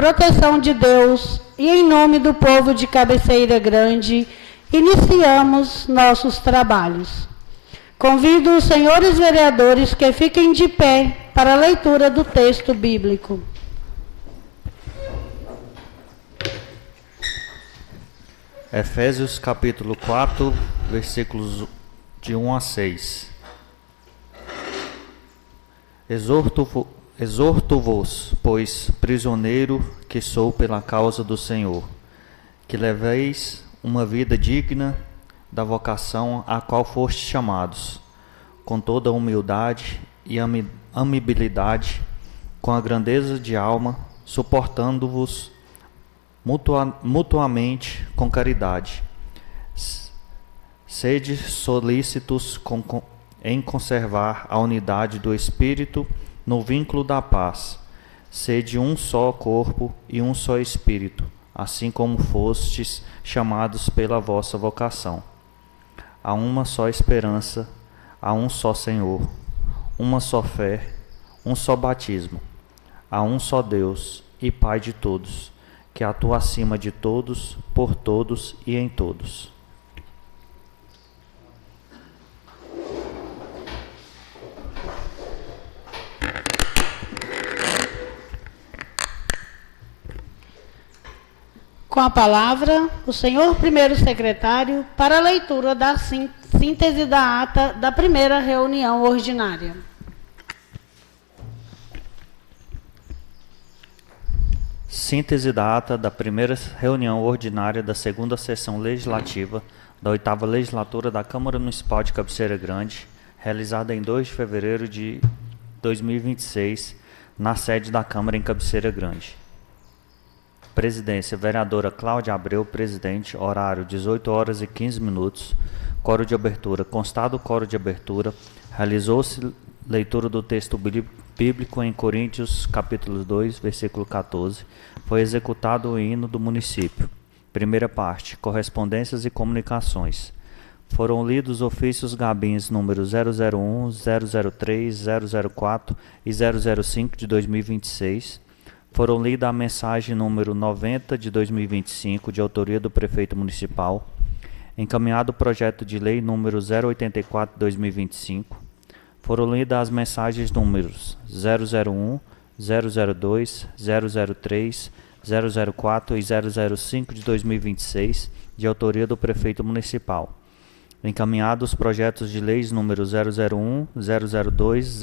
proteção de Deus e em nome do povo de Cabeceira Grande, iniciamos nossos trabalhos. Convido os senhores vereadores que fiquem de pé para a leitura do texto bíblico. Efésios capítulo 4, versículos de 1 a 6. Exorto-vos, pois, prisioneiro que sou pela causa do Senhor, que leveis uma vida digna da vocação a qual fostes chamados, com toda humildade e amabilidade, com a grandeza de alma, suportando-vos mutuamente com caridade. Sede solícitos em conservar a unidade do Espírito no vínculo da paz. Sede um só corpo e um só Espírito, assim como fostes chamados pela vossa vocação. Há uma só esperança, há um só Senhor, uma só fé, um só batismo. Há um só Deus e Pai de todos, que atua acima de todos, por todos e em todos. Com a palavra, o senhor primeiro secretário para a leitura da síntese da ata da primeira reunião ordinária. Síntese da ata da primeira reunião ordinária da segunda sessão legislativa da 8ª Legislatura da Câmara Municipal de Cabeceira Grande, realizada em 2 de fevereiro de 2026, na sede da Câmara em Cabeceira Grande. Presidência, vereadora Cláudia Abreu, presidente, horário 18h15. Coro de abertura. Constado o coro de abertura, realizou-se leitura do texto bíblico em Coríntios, capítulo 2, versículo 14. Foi executado o hino do município. Primeira parte, correspondências e comunicações. Foram lidos ofícios gabins números 001, 003, 004 e 005 de 2026. Foram lidas a mensagem número 90 de 2025, de autoria do prefeito municipal. Encaminhado o projeto de lei número 084 de 2025. Foram lidas as mensagens números 001, 002, 003, 004 e 005 de 2026, de autoria do prefeito municipal. Encaminhados os projetos de leis número 001, 002,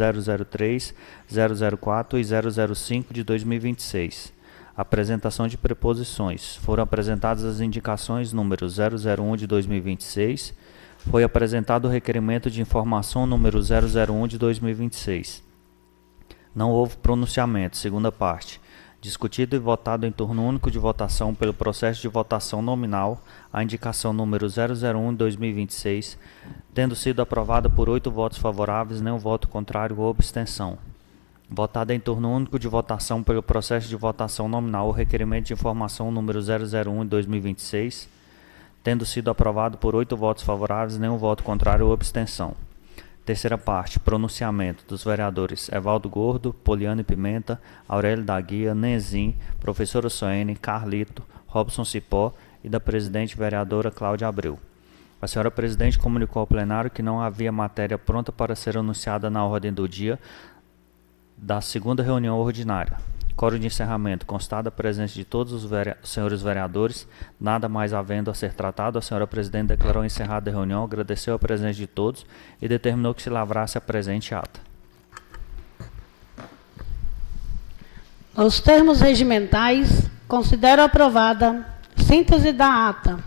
003, 004 e 005 de 2026. Apresentação de preposições. Foram apresentadas as indicações número 001 de 2026. Foi apresentado o requerimento de informação número 001 de 2026. Não houve pronunciamento. Segunda parte. Discutido e votado em turno único de votação pelo processo de votação nominal, a indicação número 001 de 2026, tendo sido aprovada por 8 votos favoráveis, nenhum voto contrário ou abstenção. Votada em turno único de votação pelo processo de votação nominal, o requerimento de informação número 001 de 2026, tendo sido aprovado por 8 votos favoráveis, nenhum voto contrário ou abstenção. Terceira parte, pronunciamento dos vereadores Evaldo Gordo, Poliane Pimenta, Aurélio da Guia, Nenzim, professora Soene, Carlito, Robson Cipó e da presidente vereadora Cláudia Abreu. A senhora presidente comunicou ao plenário que não havia matéria pronta para ser anunciada na ordem do dia da segunda reunião ordinária. Coro de encerramento. Constada a presença de todos os senhores vereadores, nada mais havendo a ser tratado, a senhora presidente declarou encerrada a reunião, agradeceu a presença de todos e determinou que se lavrasse a presente ata. Nos termos regimentais, considero aprovada síntese da ata.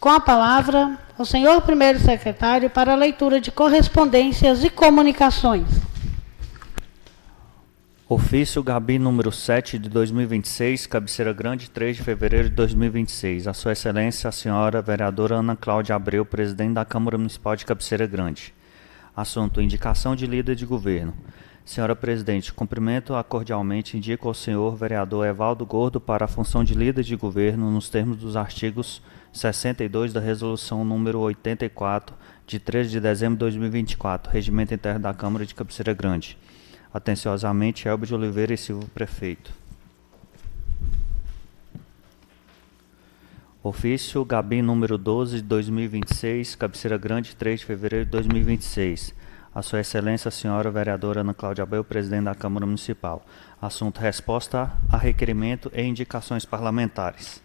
Com a palavra, o senhor primeiro secretário para a leitura de correspondências e comunicações. Ofício Gabi número 7 de 2026, Cabeceira Grande, 3 de fevereiro de 2026. A sua excelência, a senhora vereadora Ana Cláudia Abreu, presidente da Câmara Municipal de Cabeceira Grande. Assunto: indicação de líder de governo. Senhora presidente, cumprimento cordialmente, indico ao senhor vereador Evaldo Gordo para a função de líder de governo nos termos dos artigos 62 da resolução número 84, de 13 de dezembro de 2024, regimento interno da Câmara de Cabeceira Grande. Atenciosamente, Elber de Oliveira e Silva, prefeito. Ofício Gabim número 12 de 2026, Cabeceira Grande, 3 de fevereiro de 2026. A Sua Excelência, a senhora vereadora Ana Cláudia Abreu, presidente da Câmara Municipal. Assunto: resposta a requerimento e indicações parlamentares.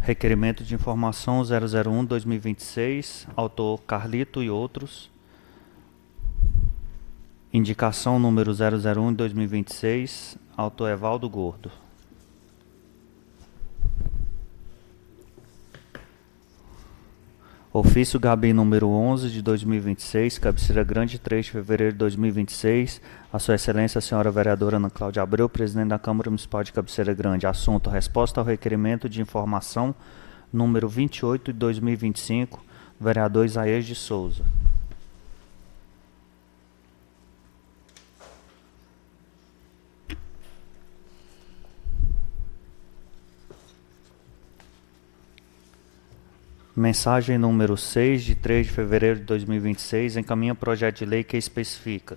Requerimento de informação 001/2026, autor Carlito e outros. Indicação número 001/2026, autor Evaldo Gordo. Ofício Gabim número 11 de 2026, Cabeceira Grande, 3 de fevereiro de 2026. A Sua Excelência, a senhora vereadora Ana Cláudia Abreu, presidente da Câmara Municipal de Cabeceira Grande. Assunto: resposta ao requerimento de informação número 28 de 2025, vereador Isaías de Souza. Mensagem número 6, de 3 de fevereiro de 2026, encaminha projeto de lei que especifica.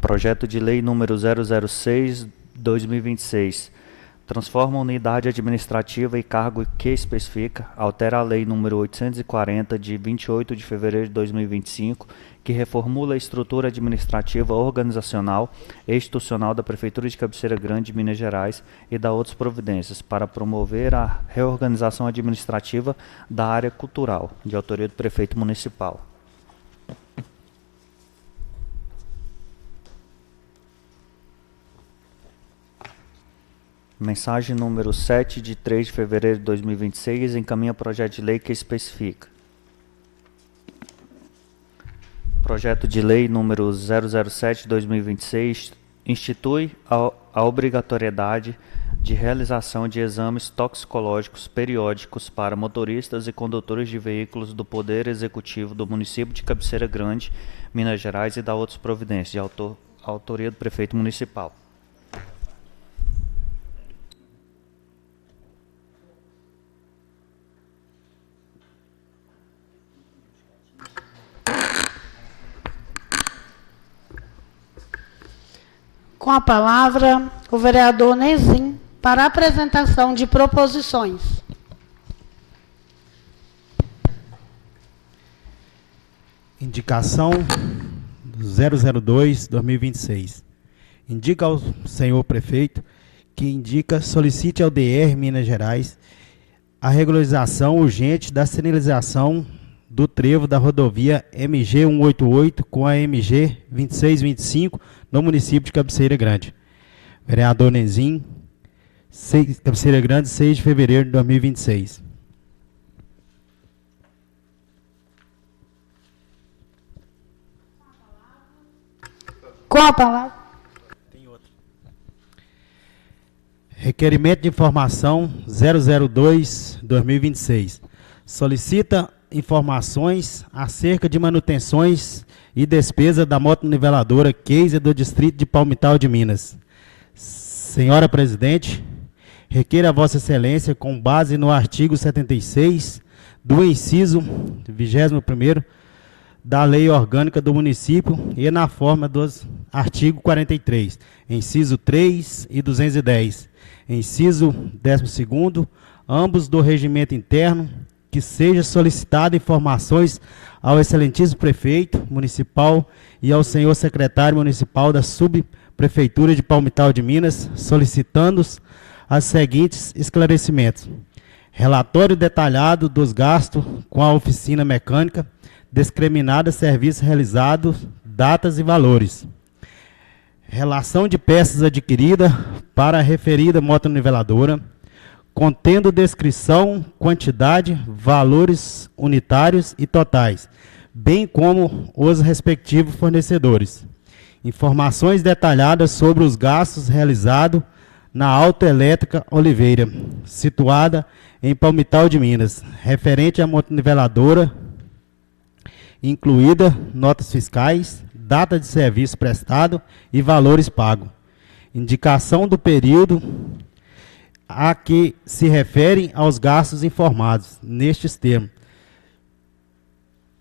Projeto de lei número 006/2026. Transforma a unidade administrativa e cargo que especifica, altera a lei número 840, de 28 de fevereiro de 2025, que reformula a estrutura administrativa, organizacional e institucional da Prefeitura de Cabeceira Grande, Minas Gerais, e dá outras providências para promover a reorganização administrativa da área cultural, de autoria do Prefeito Municipal. Mensagem número 7, de 3 de fevereiro de 2026, encaminha projeto de lei que especifica. Projeto de lei número 007/2026 institui a obrigatoriedade de realização de exames toxicológicos periódicos para motoristas e condutores de veículos do Poder Executivo do município de Cabeceira Grande, Minas Gerais, e dá outras providências, de autoria do Prefeito Municipal. Com a palavra, o vereador Nezim, para a apresentação de proposições. Indicação 002/2026. Indica ao senhor prefeito que solicite ao DR Minas Gerais a regularização urgente da sinalização do trevo da rodovia MG 188 com a MG 2625 no município de Cabeceira Grande. Vereador Nezim, Cabeceira Grande, 6 de fevereiro de 2026. Com a palavra. Requerimento de informação 002/2026. Solicita informações acerca de manutenções e despesa da motoniveladora Keiser do Distrito de Palmital de Minas. Senhora Presidente, requeira a Vossa Excelência, com base no artigo 76 do inciso 21º da Lei Orgânica do Município e na forma dos artigo 43, inciso 3 e 210, inciso 12º, ambos do regimento interno, que seja solicitada informações ao excelentíssimo prefeito municipal e ao senhor secretário municipal da subprefeitura de Palmital de Minas, solicitando-os os seguintes esclarecimentos: relatório detalhado dos gastos com a oficina mecânica, discriminada serviços realizados, datas e valores. Relação de peças adquiridas para a referida motoniveladora, contendo descrição, quantidade, valores unitários e totais, bem como os respectivos fornecedores. Informações detalhadas sobre os gastos realizados na Autoelétrica Oliveira, situada em Palmital de Minas, referente à motoniveladora, incluída notas fiscais, data de serviço prestado e valores pagos. Indicação do período a que se referem aos gastos informados, nestes termos,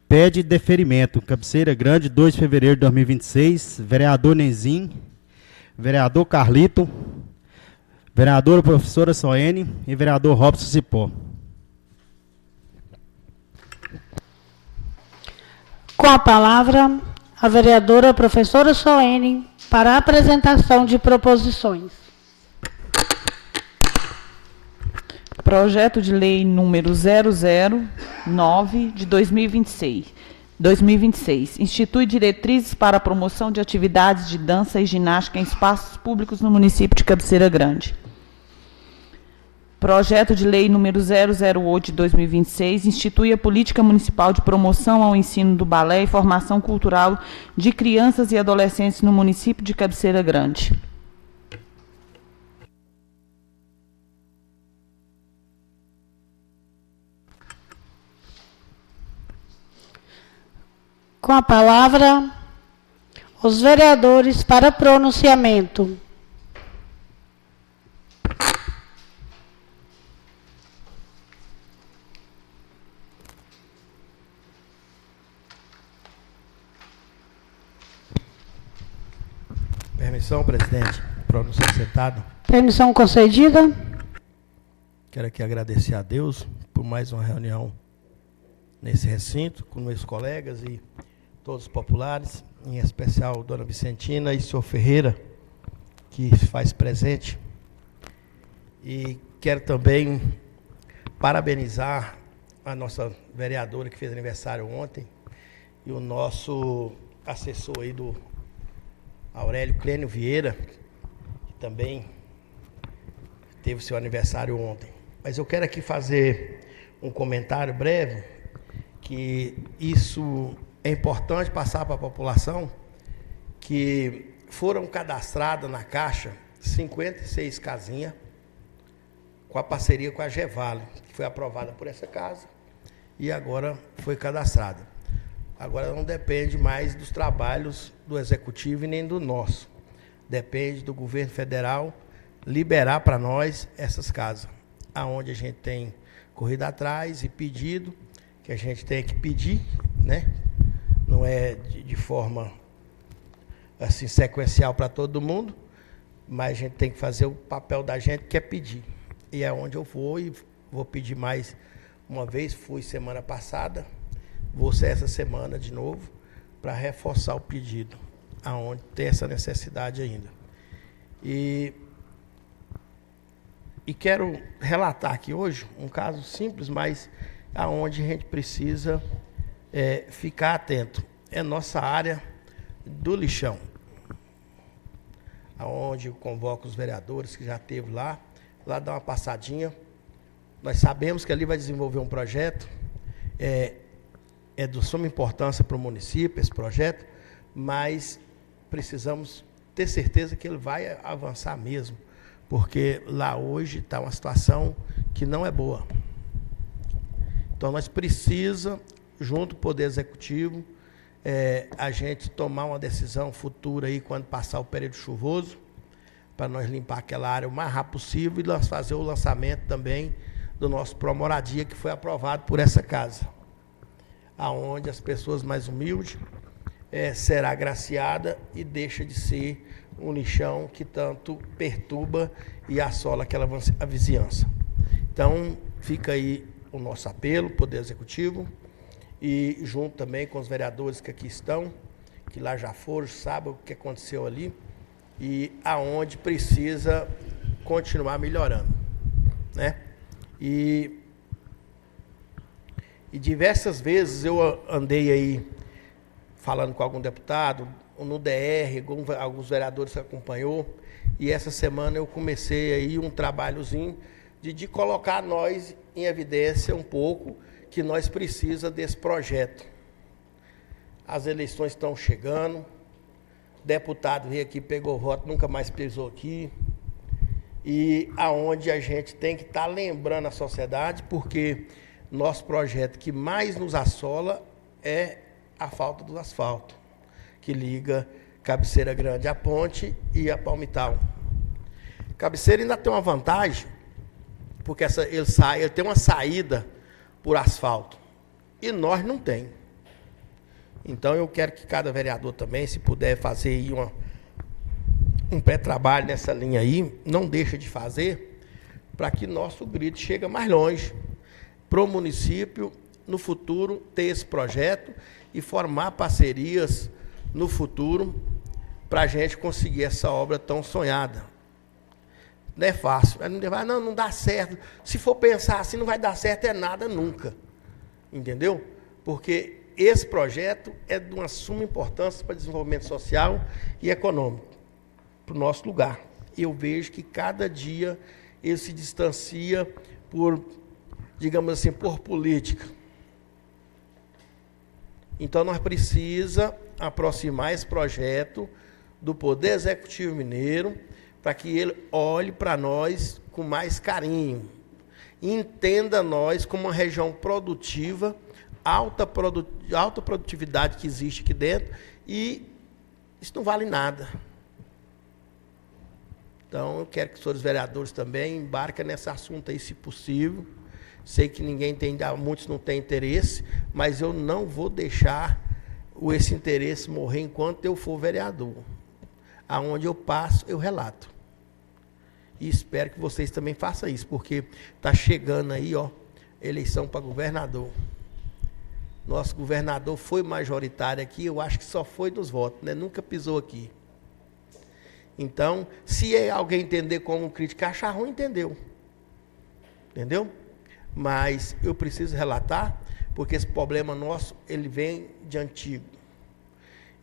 pede deferimento. Cabeceira Grande, 2 de fevereiro de 2026, vereador Nenzin, vereador Carlito, vereadora professora Soene e vereador Robson Cipó. Com a palavra, a vereadora professora Soene para a apresentação de proposições. Projeto de Lei número 009 de 2026. Institui diretrizes para a promoção de atividades de dança e ginástica em espaços públicos no município de Cabeceira Grande. Projeto de Lei número 008 de 2026 institui a política municipal de promoção ao ensino do balé e formação cultural de crianças e adolescentes no município de Cabeceira Grande. Com a palavra, os vereadores para pronunciamento. Permissão, presidente, pronunciar sentado. Permissão concedida. Quero aqui agradecer a Deus por mais uma reunião nesse recinto, com meus colegas e todos os populares, em especial Dona Vicentina e senhor Ferreira, que faz presente. E quero também parabenizar a nossa vereadora que fez aniversário ontem e o nosso assessor aí do Aurélio Clênio Vieira, que também teve seu aniversário ontem. Mas eu quero aqui fazer um comentário breve, que isso é importante passar para a população, que foram cadastradas na Caixa 56 casinhas, com a parceria com a Gevale, que foi aprovada por essa casa, e agora foi cadastrada. Agora não depende mais dos trabalhos do Executivo e nem do nosso. Depende do governo federal liberar para nós essas casas, aonde a gente tem corrido atrás e pedido, que a gente tem que pedir, né? Não é de forma assim sequencial para todo mundo, mas a gente tem que fazer o papel da gente, que é pedir. E é onde eu vou, e vou pedir mais uma vez. Fui semana passada, vou ser essa semana de novo, para reforçar o pedido, aonde tem essa necessidade ainda. E quero relatar aqui hoje um caso simples, mas aonde a gente precisa ficar atento. É nossa área do lixão, aonde eu convoco os vereadores que já esteve lá dar uma passadinha. Nós sabemos que ali vai desenvolver um projeto, é de suma importância para o município esse projeto, mas precisamos ter certeza que ele vai avançar mesmo, porque lá hoje está uma situação que não é boa. Então nós precisamos, junto ao Poder Executivo, a gente tomar uma decisão futura aí quando passar o período chuvoso, para nós limpar aquela área o mais rápido possível e fazer o lançamento também do nosso Promoradia, que foi aprovado por essa casa, aonde as pessoas mais humildes será agraciada e deixa de ser um lixão que tanto perturba e assola a vizinhança. Então, fica aí o nosso apelo, Poder Executivo, e junto também com os vereadores que aqui estão, que lá já foram, sabem o que aconteceu ali, e aonde precisa continuar melhorando, né? E diversas vezes eu andei aí falando com algum deputado, no DR, alguns vereadores que acompanhou, e essa semana eu comecei aí um trabalhozinho de colocar nós em evidência um pouco, que nós precisamos desse projeto. As eleições estão chegando, deputado veio aqui, pegou voto, nunca mais pisou aqui, e aonde a gente tem que estar lembrando a sociedade, porque nosso projeto que mais nos assola é a falta do asfalto, que liga Cabeceira Grande à ponte e a Palmital. Cabeceira ainda tem uma vantagem, porque ele tem uma saída por asfalto, e nós não tem. Então, eu quero que cada vereador também, se puder fazer aí um pré-trabalho nessa linha aí, não deixa de fazer, para que nosso grito chegue mais longe, para o município, no futuro, ter esse projeto e formar parcerias no futuro para a gente conseguir essa obra tão sonhada. Não é fácil. Não dá certo. Se for pensar assim, não vai dar certo é nada nunca. Entendeu? Porque esse projeto é de uma suma importância para o desenvolvimento social e econômico, para o nosso lugar. Eu vejo que cada dia ele se distancia por, digamos assim, por política. Então, nós precisamos aproximar esse projeto do Poder Executivo Mineiro, para que ele olhe para nós com mais carinho, entenda nós como uma região produtiva, alta produtividade que existe aqui dentro, e isso não vale nada. Então, eu quero que os senhores vereadores também embarquem nesse assunto aí, se possível. Sei que ninguém tem, muitos não têm interesse, mas eu não vou deixar esse interesse morrer enquanto eu for vereador. Aonde eu passo, eu relato. E espero que vocês também façam isso, porque está chegando aí, eleição para governador. Nosso governador foi majoritário aqui, eu acho que só foi nos votos, né? Nunca pisou aqui. Então, se alguém entender como crítica, achar ruim, entendeu. Entendeu? Mas eu preciso relatar, porque esse problema nosso, ele vem de antigo.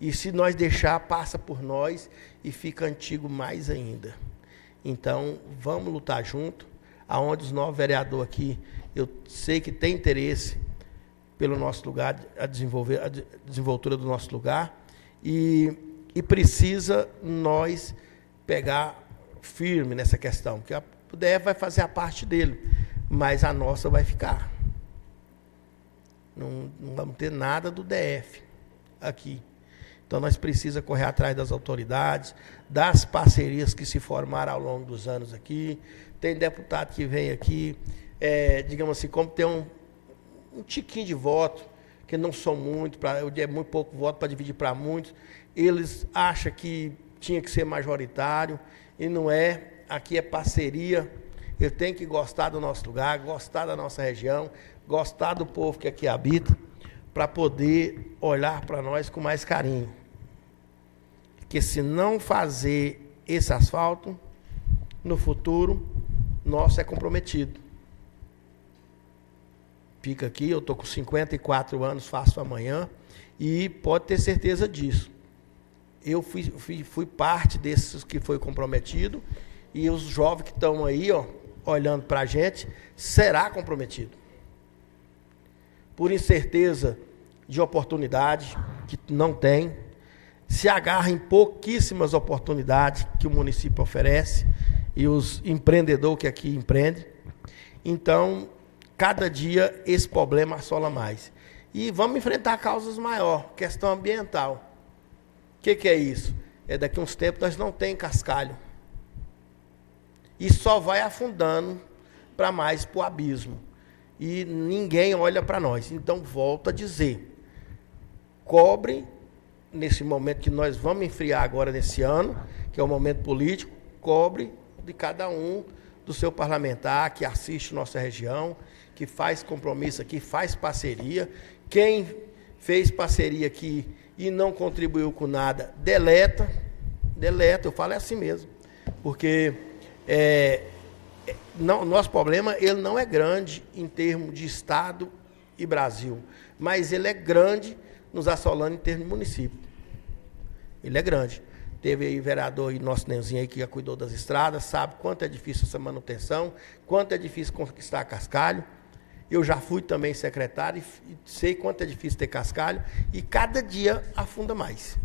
E se nós deixar, passa por nós e fica antigo mais ainda. Então, vamos lutar junto, aonde os novos vereadores aqui, eu sei que tem interesse pelo nosso lugar, a desenvoltura do nosso lugar, e precisa nós pegar firme nessa questão, porque o DF vai fazer a parte dele, mas a nossa vai ficar. Não vamos ter nada do DF aqui. Então, nós precisamos correr atrás das autoridades, das parcerias que se formaram ao longo dos anos aqui. Tem deputado que vem aqui, digamos assim, como tem um tiquinho de voto, que não são muito, é muito pouco voto para dividir para muitos. Eles acham que tinha que ser majoritário, e não é. Aqui é parceria. Ele tem que gostar do nosso lugar, gostar da nossa região, gostar do povo que aqui habita, para poder olhar para nós com mais carinho. Porque se não fazer esse asfalto, no futuro, nosso é comprometido. Fica aqui, eu estou com 54 anos, faço amanhã, e pode ter certeza disso. Eu fui parte desses que foi comprometido, e os jovens que estão aí, olhando para a gente, será comprometido. Por incerteza de oportunidade, que não tem, se agarra em pouquíssimas oportunidades que o município oferece, e os empreendedores que aqui empreendem. Então, cada dia esse problema assola mais. E vamos enfrentar causas maiores, questão ambiental. O que é isso? Daqui a uns tempos nós não temos cascalho. E só vai afundando para mais para o abismo. E ninguém olha para nós. Então, volto a dizer, cobre, nesse momento que nós vamos enfriar agora nesse ano, que é o momento político, cobre de cada um do seu parlamentar que assiste nossa região, que faz compromisso aqui, faz parceria. Quem fez parceria aqui e não contribuiu com nada, deleta, eu falo assim mesmo, porque nosso problema ele não é grande em termos de Estado e Brasil, mas ele é grande nos assolando em termos de município. Ele é grande. Teve aí vereador e nosso Nenzinho aí que já cuidou das estradas, sabe quanto é difícil essa manutenção, quanto é difícil conquistar cascalho. Eu já fui também secretário e sei quanto é difícil ter cascalho, e cada dia afunda mais.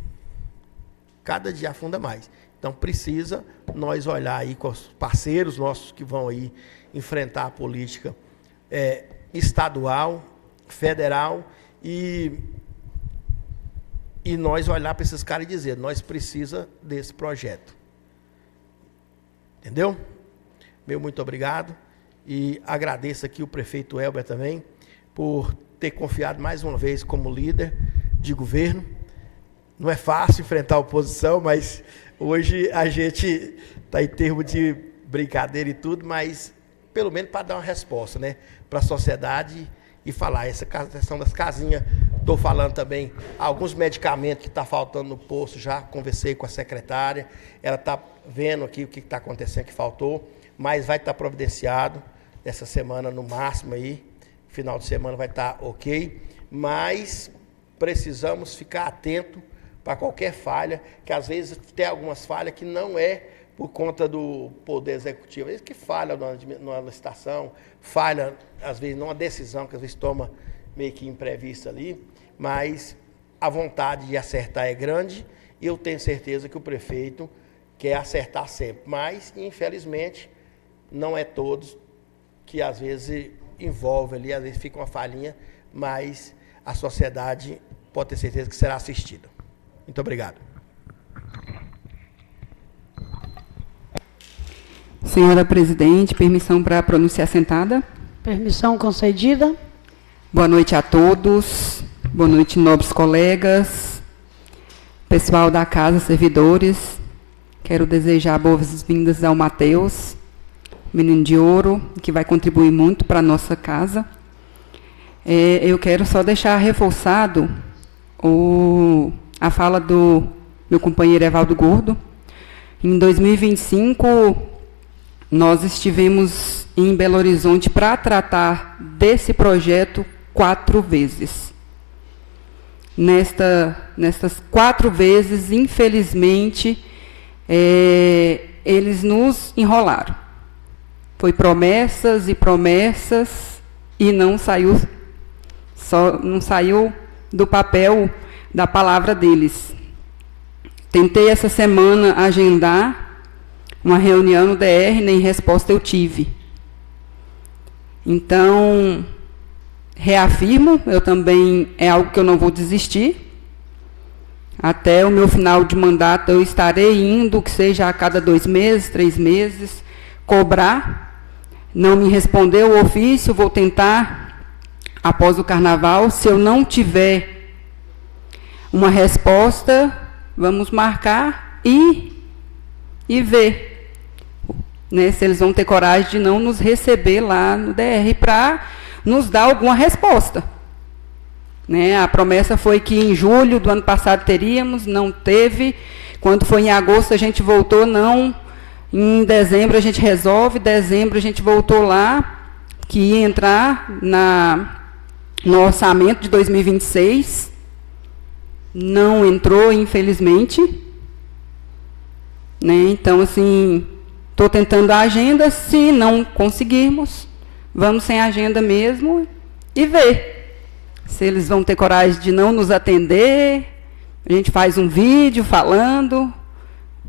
Cada dia afunda mais. Então, precisa nós olhar aí com os parceiros nossos que vão aí enfrentar a política estadual, federal, e nós olhar para esses caras e dizer, nós precisamos desse projeto. Entendeu? Meu muito obrigado. E agradeço aqui o prefeito Elber também, por ter confiado mais uma vez como líder de governo. Não é fácil enfrentar a oposição, mas hoje a gente está em termos de brincadeira e tudo, mas pelo menos para dar uma resposta, né, para a sociedade e falar. Essa questão das casinhas, estou falando também alguns medicamentos que estão faltando no posto, já conversei com a secretária, ela está vendo aqui o que está acontecendo, que faltou, mas vai estar providenciado essa semana no máximo aí, final de semana vai estar ok, mas precisamos ficar atento para qualquer falha, que às vezes tem algumas falhas que não é por conta do Poder Executivo, às vezes que falha numa licitação, falha, às vezes, numa decisão que às vezes toma meio que imprevista ali, mas a vontade de acertar é grande e eu tenho certeza que o prefeito quer acertar sempre, mas, infelizmente, não é todos que às vezes envolve ali, às vezes fica uma falhinha, mas a sociedade pode ter certeza que será assistida. Muito obrigado. Senhora presidente, permissão para pronunciar sentada. Permissão concedida. Boa noite a todos. Boa noite, nobres colegas, pessoal da casa, servidores. Quero desejar boas-vindas ao Matheus, menino de ouro, que vai contribuir muito para a nossa casa. Eu quero só deixar reforçado a fala do meu companheiro Evaldo Gordo. Em 2025, nós estivemos em Belo Horizonte para tratar desse projeto 4 vezes. Nestas 4 vezes, infelizmente, eles nos enrolaram. Foi promessas e promessas e não saiu do papel da palavra deles. Tentei essa semana agendar uma reunião no DR, nem resposta eu tive. Então, reafirmo, eu também, é algo que eu não vou desistir. Até o meu final de mandato eu estarei indo, que seja a cada 2 meses, 3 meses, cobrar. Não me respondeu o ofício, vou tentar após o carnaval. Se eu não tiver uma resposta, vamos marcar e ver, né, se eles vão ter coragem de não nos receber lá no DR para nos dar alguma resposta. Né, a promessa foi que em julho do ano passado teríamos, não teve. Quando foi em agosto a gente voltou, não. Em dezembro a gente resolve, dezembro a gente voltou lá, que ia entrar no orçamento de 2026. Não entrou, infelizmente. Né? Então, assim, estou tentando a agenda. Se não conseguirmos, vamos sem agenda mesmo e ver se eles vão ter coragem de não nos atender. A gente faz um vídeo falando.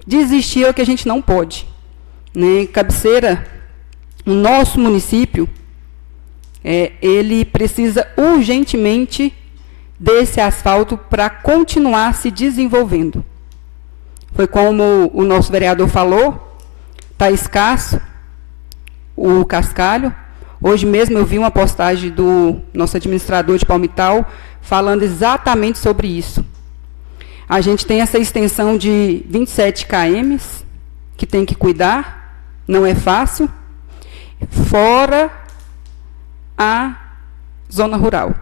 Desistir é o que a gente não pode. Né? Cabeceira, o nosso município, ele precisa urgentemente desse asfalto para continuar se desenvolvendo. Foi como o nosso vereador falou, está escasso o cascalho. Hoje mesmo eu vi uma postagem do nosso administrador de Palmital falando exatamente sobre isso. A gente tem essa extensão de 27 km que tem que cuidar, não é fácil, fora a zona rural.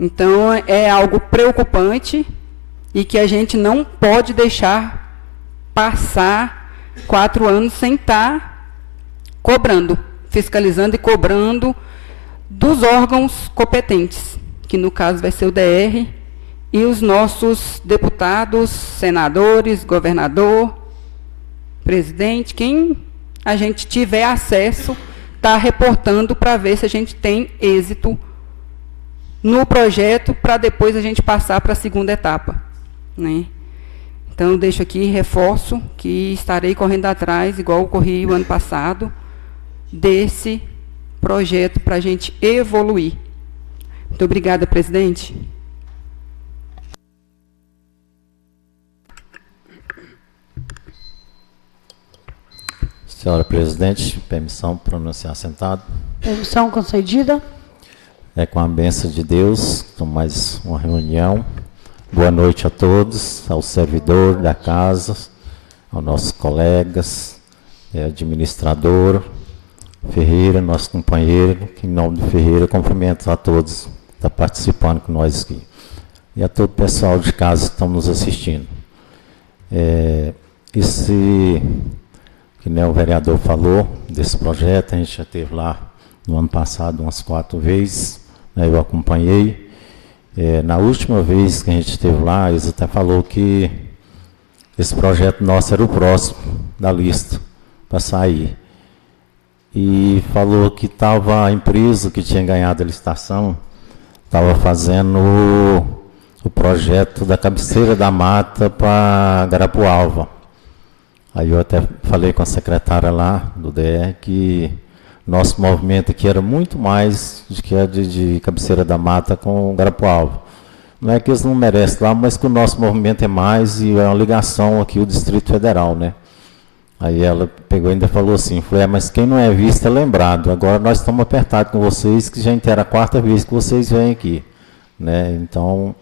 Então, é algo preocupante e que a gente não pode deixar passar 4 anos sem estar cobrando, fiscalizando e cobrando dos órgãos competentes, que no caso vai ser o DR e os nossos deputados, senadores, governador, presidente, quem a gente tiver acesso, está reportando para ver se a gente tem êxito no projeto, para depois a gente passar para a segunda etapa. Né? Então, deixo aqui, reforço que estarei correndo atrás, igual corri o ano passado, desse projeto para a gente evoluir. Muito obrigada, presidente. Senhora presidente, permissão para pronunciar sentado. Permissão concedida. com a bênção de Deus, então mais uma reunião. Boa noite a todos, ao servidor da casa, aos nossos colegas, administrador, Ferreira, nosso companheiro, que em nome do Ferreira, cumprimento a todos que estão participando com nós aqui. E a todo o pessoal de casa que estão nos assistindo. Que nem o vereador falou, desse projeto, a gente já esteve lá no ano passado umas 4 vezes, né, eu acompanhei. Na última vez que a gente esteve lá, eles até falou que esse projeto nosso era o próximo da lista para sair. E falou que estava a empresa que tinha ganhado a licitação, estava fazendo o projeto da cabeceira da mata para Garapuava. Aí eu até falei com a secretária lá do DR que nosso movimento aqui era muito mais do que a de cabeceira da mata com Garapuava. Não é que eles não merecem lá, mas que o nosso movimento é mais e é uma ligação aqui o Distrito Federal, né? Aí ela pegou e ainda falou assim, falei, mas quem não é visto é lembrado. Agora nós estamos apertados com vocês, que já era a 4ª vez que vocês vêm aqui, né? Então,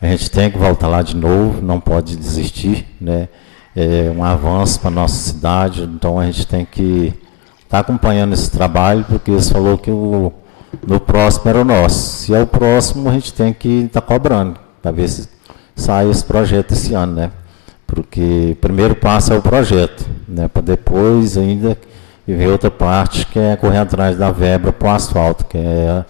a gente tem que voltar lá de novo, não pode desistir, né? É um avanço para a nossa cidade, então a gente tem que estar acompanhando esse trabalho, porque eles falaram que no próximo era o nosso. Se é o próximo, a gente tem que estar cobrando, para ver se sai esse projeto esse ano, né? Porque o primeiro passo é o projeto, né? Para depois ainda ver outra parte, que é correr atrás da verba para o asfalto, que é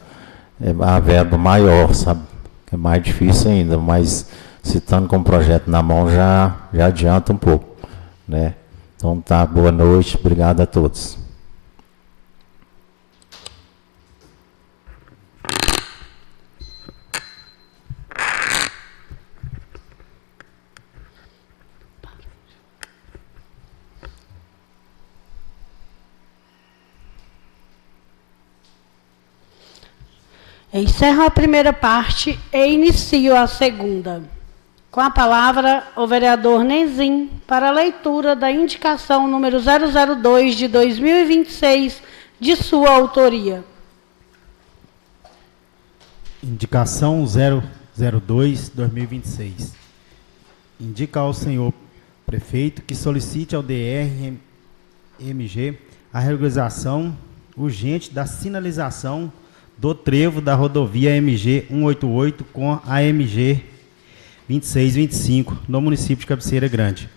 a verba maior, sabe? Que é mais difícil ainda, mas se estando com o projeto na mão já adianta um pouco, né? Então tá, boa noite, obrigado a todos. Encerro a primeira parte e inicio a segunda. Com a palavra, o vereador Nenzin, para a leitura da indicação número 002 de 2026, de sua autoria. Indicação 002, 2026. Indica ao senhor prefeito que solicite ao DRMG a regularização urgente da sinalização do trevo da rodovia MG 188 com a MG 2625, no município de Cabeceira Grande.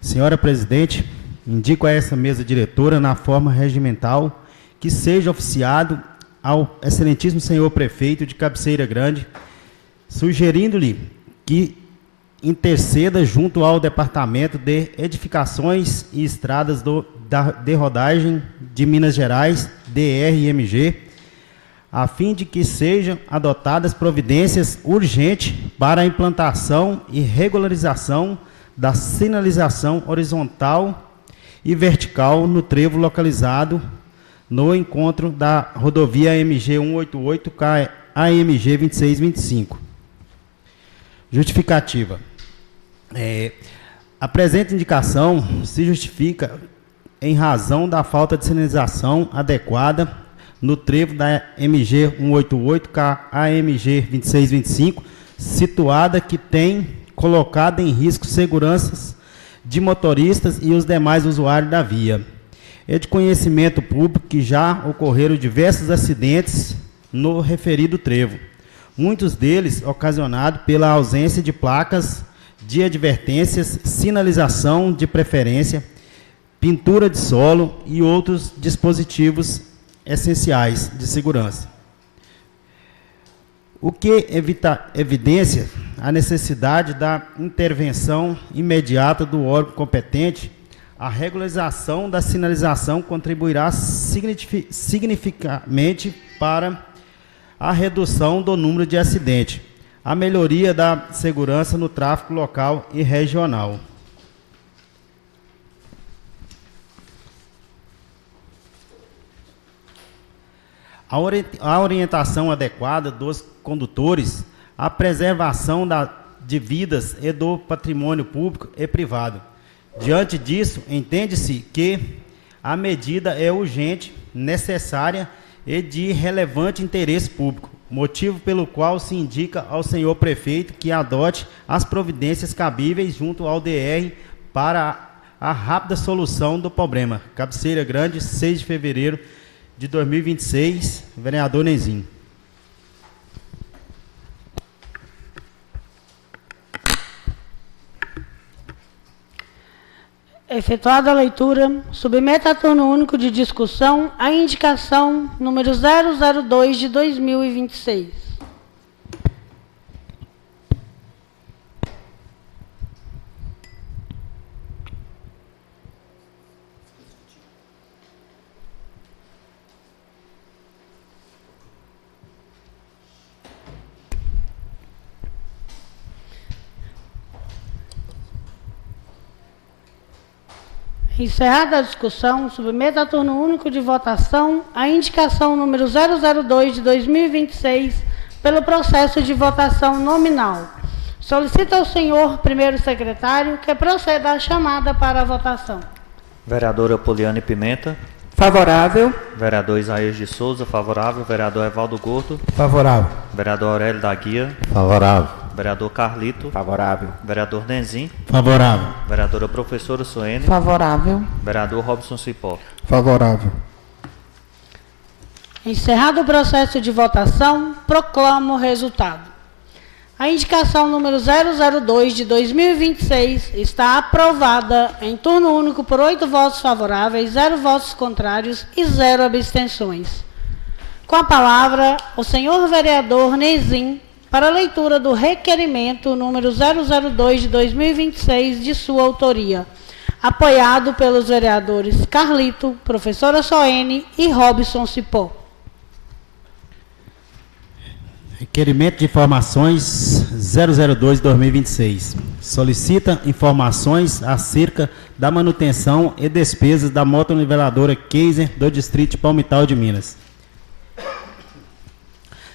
Senhora presidente, indico a essa mesa diretora, na forma regimental, que seja oficiado ao excelentíssimo senhor prefeito de Cabeceira Grande, sugerindo-lhe que interceda junto ao Departamento de Edificações e Estradas de Rodagem de Minas Gerais, DRMG, a fim de que sejam adotadas providências urgentes para a implantação e regularização da sinalização horizontal e vertical no trevo localizado no encontro da rodovia MG 188 com a MG 2625. Justificativa. A presente indicação se justifica em razão da falta de sinalização adequada no trevo da MG 188 com a MG 2625, situada que tem colocado em risco seguranças de motoristas e os demais usuários da via. É de conhecimento público que já ocorreram diversos acidentes no referido trevo, muitos deles ocasionados pela ausência de placas de advertências, sinalização de preferência, pintura de solo e outros dispositivos essenciais de segurança. O que evidencia a necessidade da intervenção imediata do órgão competente. A regularização da sinalização contribuirá significativamente para a redução do número de acidentes, a melhoria da segurança no tráfego local e regional. A orientação adequada dos condutores, a preservação de vidas e do patrimônio público e privado. Diante disso, entende-se que a medida é urgente, necessária e de relevante interesse público, motivo pelo qual se indica ao senhor prefeito que adote as providências cabíveis junto ao DR para a rápida solução do problema. Cabeceira Grande, 6 de fevereiro de 2026, vereador Nezinho. Efetuada a leitura, submeta a turno único de discussão a indicação número 002 de 2026. Encerrada a discussão, submeta a turno único de votação a indicação número 002 de 2026 pelo processo de votação nominal. Solicito ao senhor primeiro secretário que proceda à chamada para a votação. Vereadora Poliane Pimenta. Favorável. Vereador Isaías de Souza, favorável. Vereador Evaldo Gordo. Favorável. Vereador Aurélio da Guia. Favorável. Vereador Carlito. Favorável. Vereador Nenzin. Favorável. Vereadora Professora Soene. Favorável. Vereador Robson Cipó. Favorável. Encerrado o processo de votação, proclamo o resultado. A indicação número 002 de 2026 está aprovada em turno único por 8 votos favoráveis, 0 votos contrários e 0 abstenções. Com a palavra, o senhor vereador Nenzin, para a leitura do requerimento número 002 de 2026 de sua autoria, apoiado pelos vereadores Carlito, professora Soene e Robson Cipó. Requerimento de informações 002/2026. Solicita informações acerca da manutenção e despesas da motoniveladora Kaiser do Distrito de Palmital de Minas.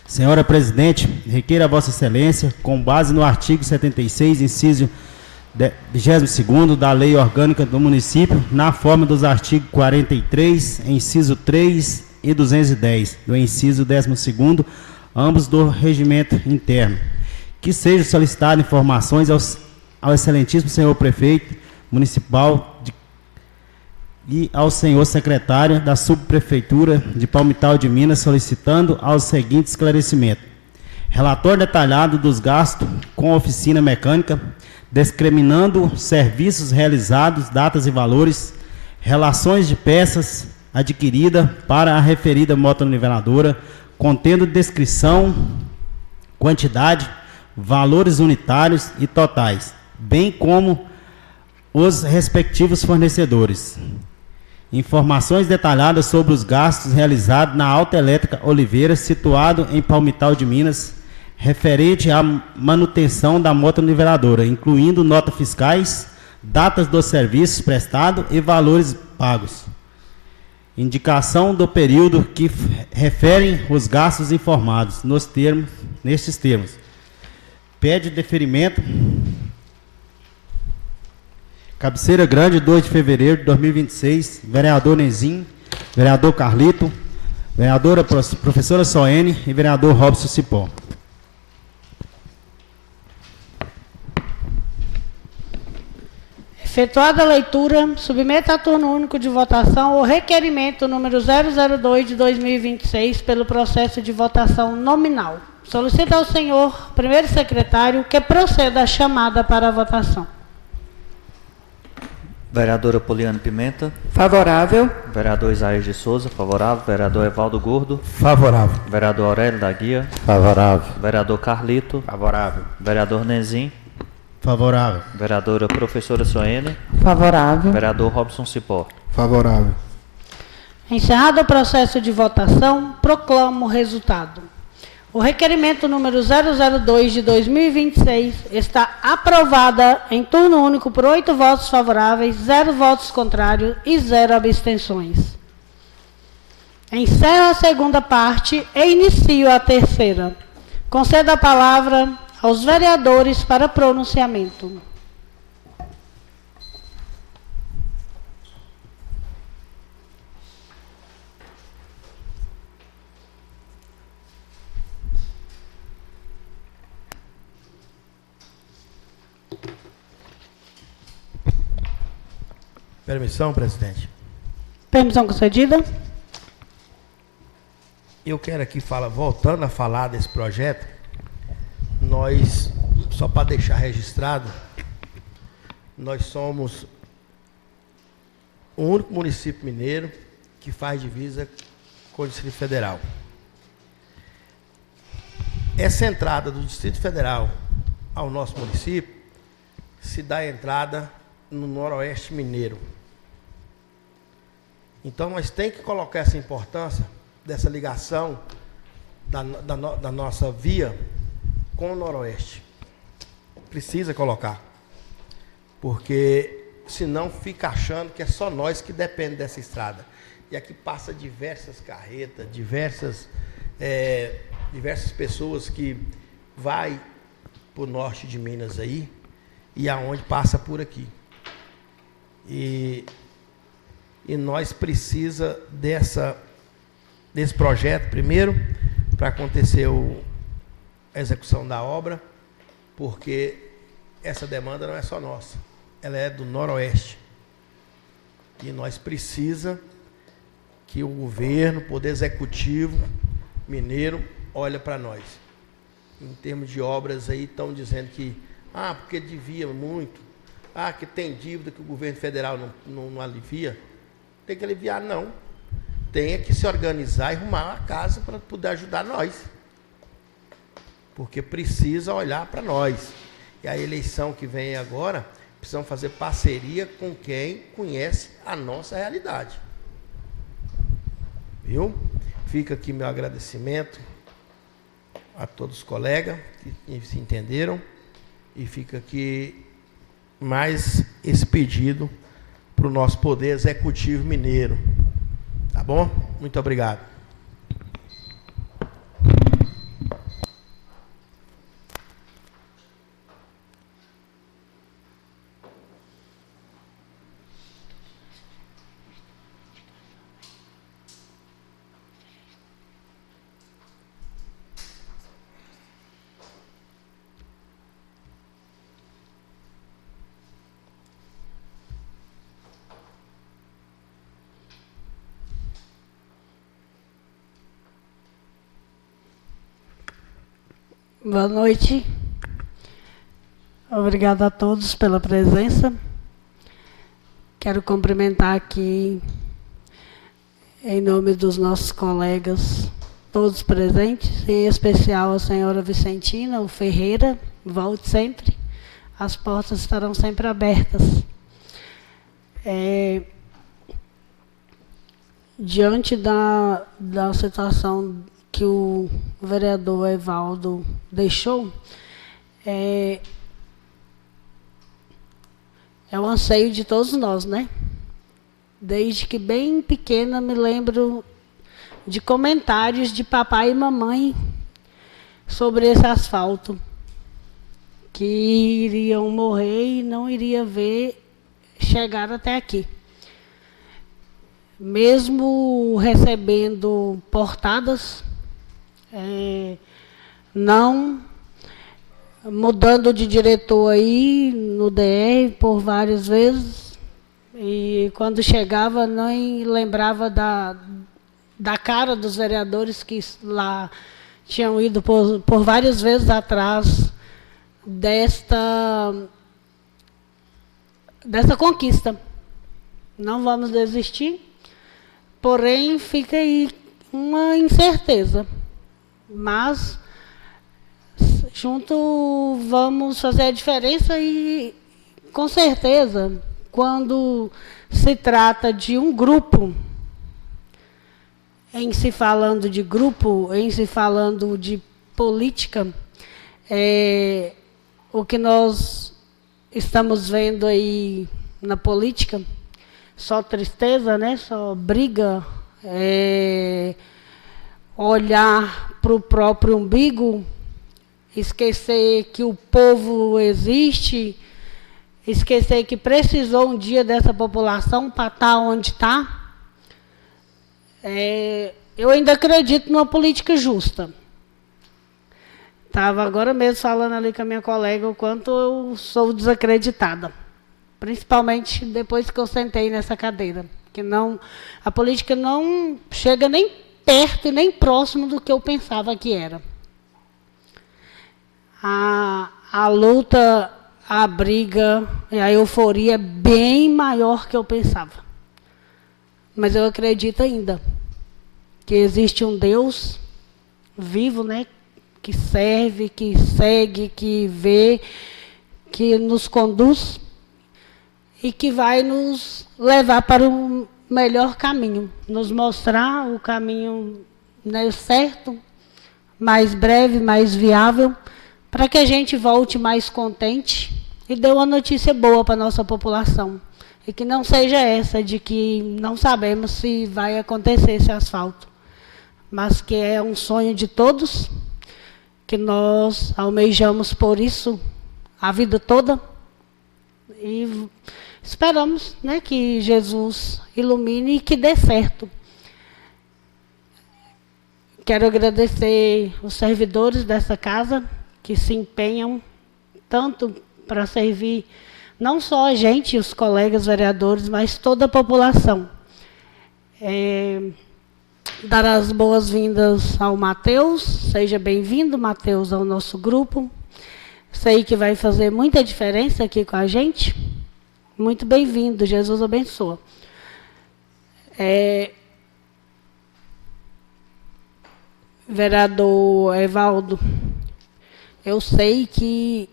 Senhora Presidente, requer a Vossa Excelência, com base no artigo 76, inciso 22º da Lei Orgânica do Município, na forma dos artigos 43, inciso 3 e 210, do inciso 12º, ambos do regimento interno, que sejam solicitadas informações ao excelentíssimo senhor prefeito municipal e ao senhor secretário da subprefeitura de Palmital de Minas, solicitando aos seguintes esclarecimentos: relatório detalhado dos gastos com oficina mecânica, discriminando serviços realizados, datas e valores, relações de peças adquiridas para a referida motoniveladora, contendo descrição, quantidade, valores unitários e totais, bem como os respectivos fornecedores. Informações detalhadas sobre os gastos realizados na Autoelétrica Oliveira, situado em Palmital de Minas, referente à manutenção da motoniveladora, incluindo notas fiscais, datas dos serviços prestados e valores pagos. Indicação do período que referem os gastos informados nestes termos. Pede deferimento. Cabeceira Grande, 2 de fevereiro de 2026. Vereador Nenzin, vereador Carlito, vereadora professora Soene e vereador Robson Cipó. Efetuada a leitura, submeta a turno único de votação o requerimento número 002 de 2026 pelo processo de votação nominal. Solicito ao senhor primeiro secretário que proceda à chamada para a votação. Vereadora Poliane Pimenta. Favorável. Vereador Isaías de Souza, favorável. Vereador Evaldo Gordo. Favorável. Vereador Aurélio da Guia. Favorável. Vereador Carlito. Favorável. Vereador Nenzin. Favorável. Vereadora Professora Soene. Favorável. Vereador Robson Cipó. Favorável. Encerrado o processo de votação, proclamo o resultado. O requerimento número 002 de 2026 está aprovada em turno único por 8 votos favoráveis, 0 votos contrários e 0 abstenções. Encerro a segunda parte e inicio a terceira. Concedo a palavra aos vereadores para pronunciamento. Permissão, presidente. Permissão concedida. Eu quero aqui falar, voltando a falar desse projeto, nós, só para deixar registrado, nós somos o único município mineiro que faz divisa com o Distrito Federal. Essa entrada do Distrito Federal ao nosso município se dá a entrada no Noroeste Mineiro. Então, nós temos que colocar essa importância dessa ligação da nossa via com o Noroeste. Precisa colocar. Porque, senão, fica achando que é só nós que depende dessa estrada. E aqui passa diversas carretas, diversas pessoas que vai para o norte de Minas aí, e aonde passa por aqui. E nós precisa desse projeto, primeiro, para acontecer a execução da obra, porque essa demanda não é só nossa, ela é do Noroeste. E nós precisa que o governo, o Poder Executivo mineiro, olhe para nós. Em termos de obras aí, estão dizendo que, porque devia muito, que tem dívida que o governo federal não alivia. Tem que aliviar, não. Tem que se organizar e arrumar a casa para poder ajudar nós. Porque precisa olhar para nós. E a eleição que vem agora, precisamos fazer parceria com quem conhece a nossa realidade. Viu? Fica aqui meu agradecimento a todos os colegas que se entenderam. E fica aqui mais esse pedido para o nosso Poder Executivo mineiro. Tá bom? Muito obrigado. Boa noite. Obrigada a todos pela presença. Quero cumprimentar aqui, em nome dos nossos colegas, todos presentes, em especial a senhora Vicentina, o Ferreira. Volte sempre. As portas estarão sempre abertas. Diante da situação que o vereador Evaldo deixou, é um anseio de todos nós, né? Desde que bem pequena me lembro de comentários de papai e mamãe sobre esse asfalto, que iriam morrer e não iria ver chegar até aqui. Mesmo recebendo portadas, não mudando de diretor aí no DR por várias vezes, e quando chegava nem lembrava da cara dos vereadores que lá tinham ido por várias vezes atrás desta conquista. Não vamos desistir, porém fica aí uma incerteza. Mas, junto, vamos fazer a diferença e, com certeza, quando se trata de um grupo, em se falando de grupo, em se falando de política, o que nós estamos vendo aí na política, só tristeza, né? Só briga, olhar para o próprio umbigo, esquecer que o povo existe, esquecer que precisou um dia dessa população para estar onde está. Eu ainda acredito numa política justa. Estava agora mesmo falando ali com a minha colega o quanto eu sou desacreditada. principalmente depois que eu sentei nessa cadeira, que não, a política não chega nem perto e nem próximo do que eu pensava que era. A luta, a briga e a euforia é bem maior que eu pensava. Mas eu acredito ainda que existe um Deus vivo, né, que serve, que segue, que vê, que nos conduz e que vai nos levar para o melhor caminho, nos mostrar o caminho, né, certo, mais breve, mais viável, para que a gente volte mais contente e dê uma notícia boa para a nossa população. E que não seja essa de que não sabemos se vai acontecer esse asfalto, mas que é um sonho de todos, que nós almejamos por isso a vida toda e esperamos, né, que Jesus ilumine e que dê certo. Quero agradecer os servidores dessa casa que se empenham tanto para servir não só a gente, os colegas vereadores, mas toda a população. Dar as boas-vindas ao Matheus. Seja bem-vindo, Matheus, ao nosso grupo. Sei que vai fazer muita diferença aqui com a gente. Muito bem-vindo, Jesus abençoa. Vereador Evaldo, eu sei que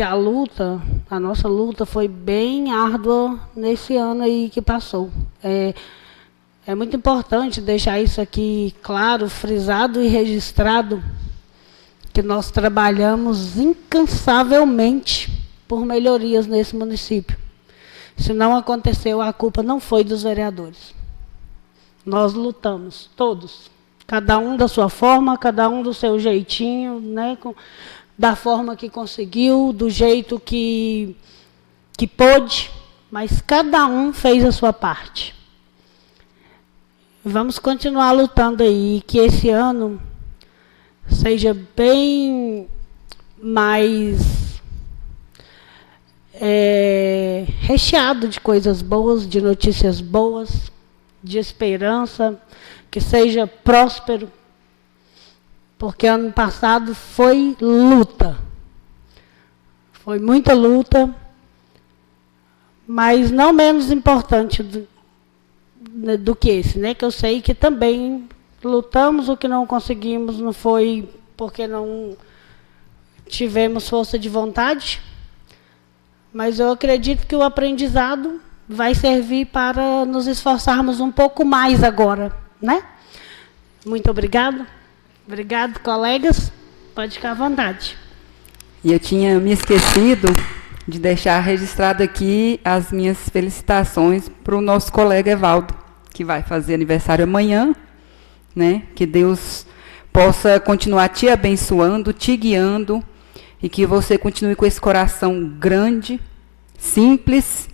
a luta, a nossa luta foi bem árdua nesse ano aí que passou. É muito importante deixar isso aqui claro, frisado e registrado, que nós trabalhamos incansavelmente por melhorias nesse município. Se não aconteceu, a culpa não foi dos vereadores. Nós lutamos, todos. Cada um da sua forma, cada um do seu jeitinho, né, da forma que conseguiu, do jeito que pôde, mas cada um fez a sua parte. Vamos continuar lutando aí, que esse ano seja bem mais recheado de coisas boas, de notícias boas, de esperança, que seja próspero, porque ano passado foi luta. Foi muita luta, mas não menos importante do que esse, né? Que eu sei que também lutamos, o que não conseguimos não foi porque não tivemos força de vontade, mas eu acredito que o aprendizado vai servir para nos esforçarmos um pouco mais agora, né? Muito obrigado. Obrigado, colegas. Pode ficar à vontade. E eu tinha me esquecido de deixar registrado aqui as minhas felicitações para o nosso colega Evaldo, que vai fazer aniversário amanhã, né? Que Deus possa continuar te abençoando, te guiando, e que você continue com esse coração grande, simples,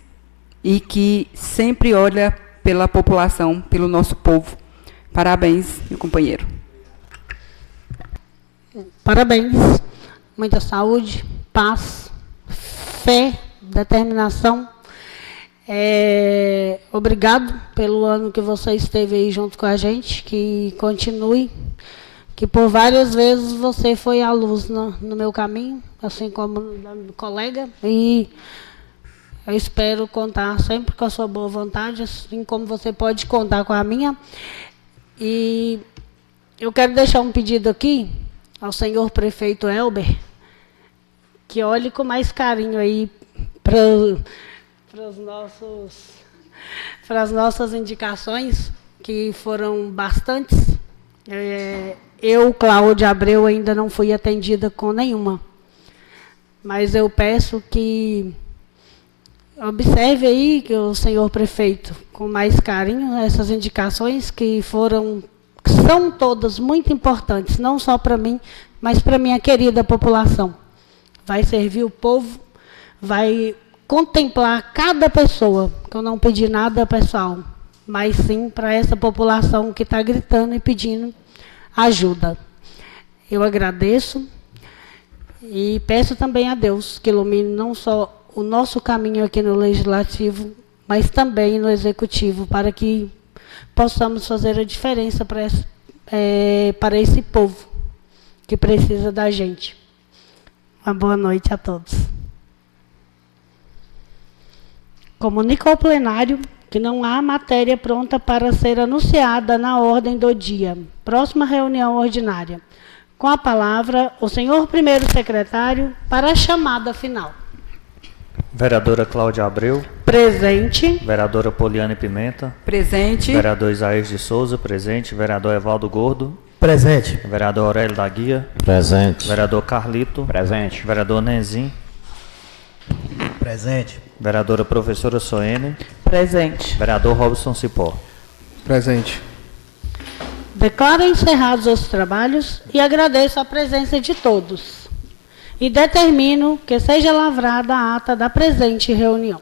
e que sempre olha pela população, pelo nosso povo. Parabéns, meu companheiro. Parabéns. Muita saúde, paz, fé, determinação. Obrigado pelo ano que você esteve aí junto com a gente, que continue, que por várias vezes você foi a luz no meu caminho, assim como do colega, e eu espero contar sempre com a sua boa vontade, assim como você pode contar com a minha. E eu quero deixar um pedido aqui ao senhor prefeito Elber, que olhe com mais carinho aí para as nossas indicações, que foram bastantes. Eu, Cláudia Abreu, ainda não fui atendida com nenhuma. Mas eu peço que observe aí, que o senhor prefeito, com mais carinho, essas indicações que são todas muito importantes, não só para mim, mas para a minha querida população. Vai servir o povo, vai contemplar cada pessoa, que eu não pedi nada pessoal, mas sim para essa população que está gritando e pedindo ajuda. Eu agradeço e peço também a Deus que ilumine não só o nosso caminho aqui no Legislativo, mas também no Executivo, para que possamos fazer a diferença para esse povo que precisa da gente. Uma boa noite a todos. Comunico ao plenário que não há matéria pronta para ser anunciada na ordem do dia. Próxima reunião ordinária. Com a palavra, o senhor primeiro secretário para a chamada final. Vereadora Cláudia Abreu. Presente. Vereadora Poliane Pimenta. Presente. Vereador Isaías de Souza, presente. Vereador Evaldo Gordo. Presente. Vereador Aurélio da Guia. Presente. Vereador Carlito. Presente. Vereador Nenzin. Presente. Vereadora Professora Soene. Presente. Vereador Robson Cipó. Presente. Declaro encerrados os trabalhos e agradeço a presença de todos. E determino que seja lavrada a ata da presente reunião.